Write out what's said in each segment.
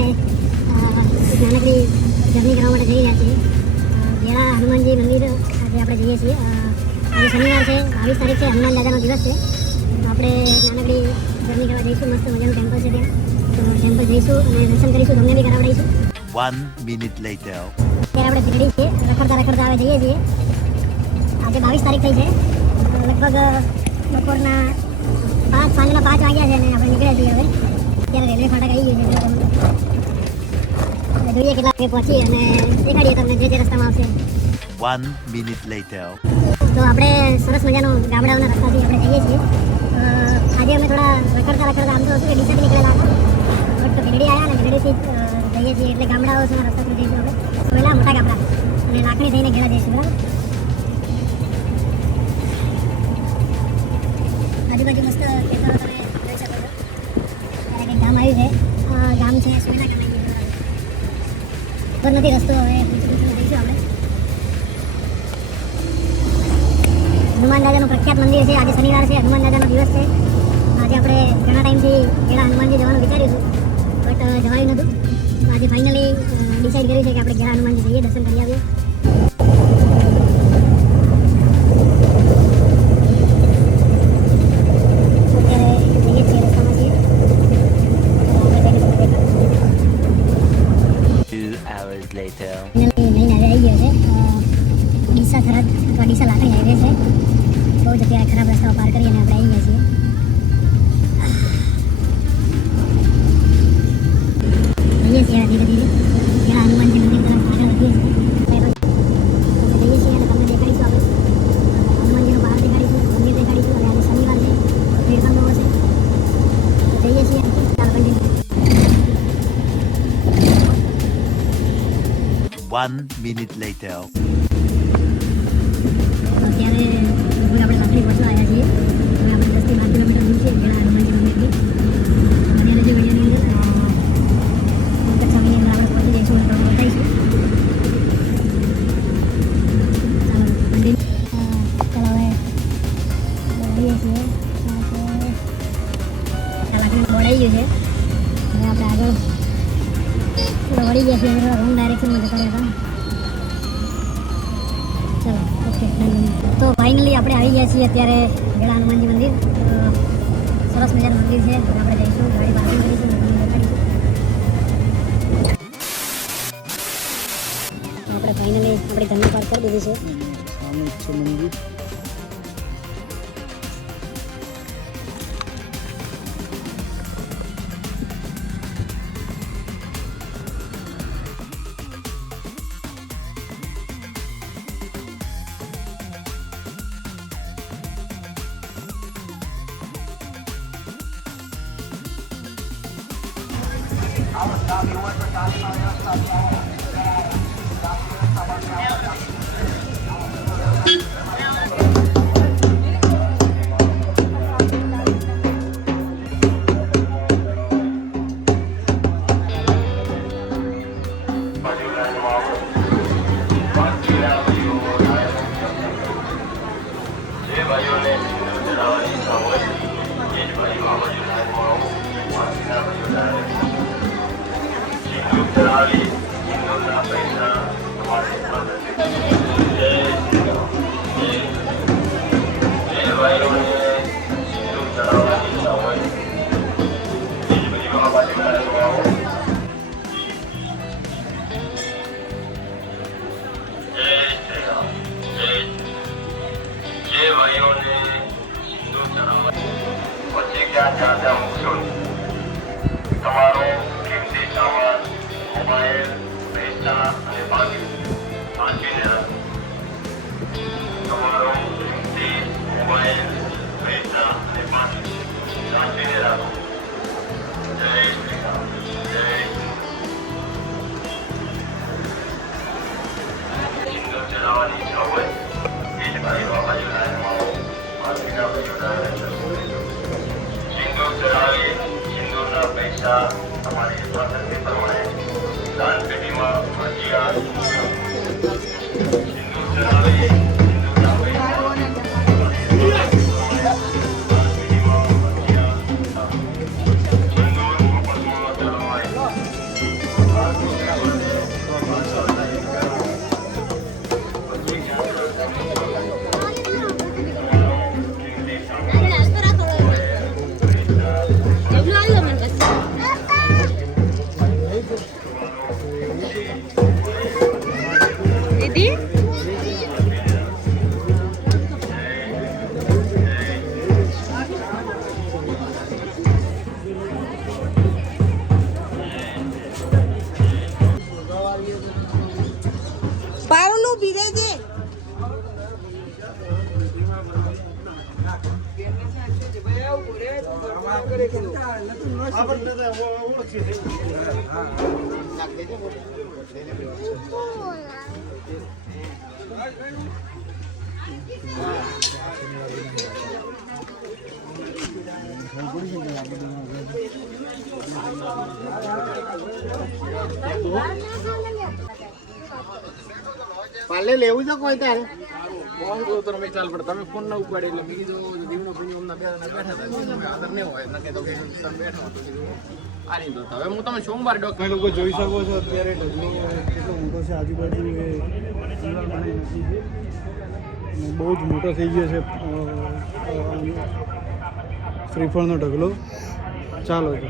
નાનકડી જર્ની કરવા માટે જઈ રહ્યા છીએ. ગેળા હનુમાનજી મંદિર આજે આપણે જઈએ છીએ. આજે શનિવાર છે, 22 તારીખ છે, હનુમાન દાદાનો દિવસ છે. તો આપણે નાનકડી જર્ની કરવા જઈશું. મસ્ત મજાનું ટેમ્પલ છે ત્યાં, તો ટેમ્પલ જઈશું અને દર્શન કરીશું, તમને બી કરાવડાવીશું. 1 minute later. અત્યારે આપણે રેડી છીએ, રખડતા આવે જઈએ છીએ. આજે 22 તારીખ થઈ છે, લગભગ બપોરના 5 વાગ્યા છે અને આપણે નીકળ્યા છીએ. હવે અત્યારે રેલવે ફાટક આવી ગયું છે, જોઈએ કેટલા વાગે પહોંચી અને દેખાડીએ તમને જે રસ્તામાં આવશે. 1 minute later. તો આપણે સરસ મજાનો ગામડાઓના રસ્તાથી આપણે જઈએ છીએ. આજે અમે થોડા રખડતા આમ તો હતું કે ડીસાથી નીકળેલા હતા, બટ ભીલડી આવ્યા ને ભીલડીથી જઈએ છીએ એટલે ગામડાઓ છે રસ્તાથી જઈશું. આપણે પહેલાં મોટા ગામડા અને લાખણી થઈને ઘેરા જઈશું. બરાબર, આજુબાજુ મસ્ત ખેતરો તમે જોઈ શકો છો. ત્યારે કંઈક ગામ આવ્યું છે, ગામ છે સોયના ગામ ખબર નથી રસ્તો. હવે જઈશું આપણે. હનુમાન દાદાનું પ્રખ્યાત મંદિર છે. આજે શનિવાર છે, હનુમાન દાદાનો દિવસ છે. આજે આપણે ઘણા ટાઈમથી ઘેડા હનુમાનજી જવાનું વિચાર્યું હતું, બટ જવાયું નહોતું. આજે ફાઇનલી ડિસાઈડ કર્યું છે કે આપણે ઘેડા હનુમાનજી જઈએ, દર્શન કરી આવીએ. ડીસા થરાદ અથવા ડીસા લાખણી હાઈવે છે. બહુ જ અત્યારે ખરાબ રસ્તાઓ પાર કરી અને આપણે આવી ગયા છીએ. જઈએ છીએ ધીરે ધીરે ઘેડા હનુમાનજી મંદિર તરફ આગળ વધીએ છીએ. જઈએ છીએ અને તમને દેખાડીશું. આપણે હનુમાનજીનો પહાડ દેખાડીશું, મંદિર દેખાડીશું. અને આજે શનિવાર છે, ભીડ પણ બહુ હશે. જઈએ છીએ, ચાલો કન્ટિન્યુ. 1 minute later. અત્યારે લગભગ આપણે લાકડી પહોંચવા આવ્યા છીએ. હવે આપણે 10 થી 12 કિલોમીટર દૂર છીએ ઘેડા હનુમાનજી મંદિરથી. અત્યારે જે વિડીયોની અંદર પંકજ સ્વામીની અંદર આપણે પહોંચી જઈશું અને તમને બતાવીશું. ચાલો હવે મળીએ છીએ. લાકડીનું બોર્ડ આવી ગયું છે. હવે આપણે આગળ વળી ગયા છીએ, રોંગ ડાયરેક્શનમાં જતા રહ્યા હતા. ચાલો, ઓકે, તો ફાઇનલી આપણે આવી ગયા છીએ અત્યારે ઘેડા હનુમાનજી મંદિર. સરસ મજાનું મંદિર છે. આપણે જઈશું, ગાડી પાર્કિંગ કરીશું, મંદિર દેખાડીશું. આપણે ફાઇનલી આપણી ધર્મ પાર્ક કરી દીધી છે. સામે છે મંદિર. તમારો કિંમતી સામાન, મોબાઈલ, પૈસા અને બાકી સાચવીને રાખો. તમારો કિંમતી મોબાઈલ, પૈસા અને બાકી સાચવીને રાખો. જય શ્રી રામ. જય સિંદૂર ચડાવવાની ઈચ્છા હોય એ જ ભાઈ બાબા જોડાયેલા માતા જોડાયેલા સિંદૂર ચડાવી સિંદૂરના પૈસા તમારી સ્વાતંત્ર્ય પ્રમાણે દાન પેટીમાં ફરજિયાત સિંદૂર ચડાવી સિંદૂરના પૈસા સિંદૂર મફતમાં ચડાવાય દીદી પાવલું પીરે છે પાલે લેવું છે કોઈ તારે ફોન કરો તો રમેશ ચાલ પડે તમે ફોન ના ઉપાડે એટલે બીજી તો દીવનો પ્રીમિયમ ના બેઠા હતા આદર નહીં હોય નકે તો કઈ તમે બેઠા હો તો આ નહીં તો હવે હું તમે સોમવાર તમે લોકો જોઈ શકો છો અત્યારે ઢગલો કેટલો મોટો છે આજુબાજુ એ દિવાલ બની નથી છે અને બહુ જ મોટો થઈ ગયો છે શ્રીફળનો ઢગલો ચાલો તો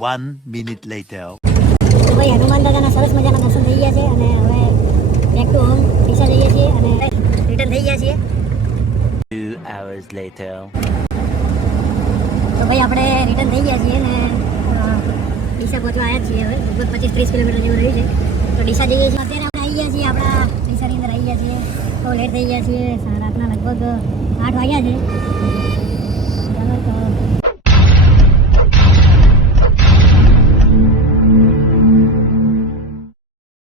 One minute later. તો ભાઈ હનુમાન દાદાના સરસ મજાના દર્શન થઈ ગયા છે અને હવે બેક ટુ હોમ ડીસા જઈએ છીએ અને રિટર્ન થઈ ગયા છીએ. 2 hours later. તો ભાઈ આપણે રિટર્ન થઈ ગયા છીએ ને ડીસા પહોંચવા આવ્યા જ છીએ હવે લગભગ 25-30 કિલોમીટર જેવું રહ્યું છે તો ડીસા જઈએ છીએ. અત્યારે આપણે આવી ગયા છીએ આપણા ડીસાની અંદર આવી ગયા છીએ તો લેટ થઈ ગયા છીએ રાતના લગભગ 8 વાગ્યા છે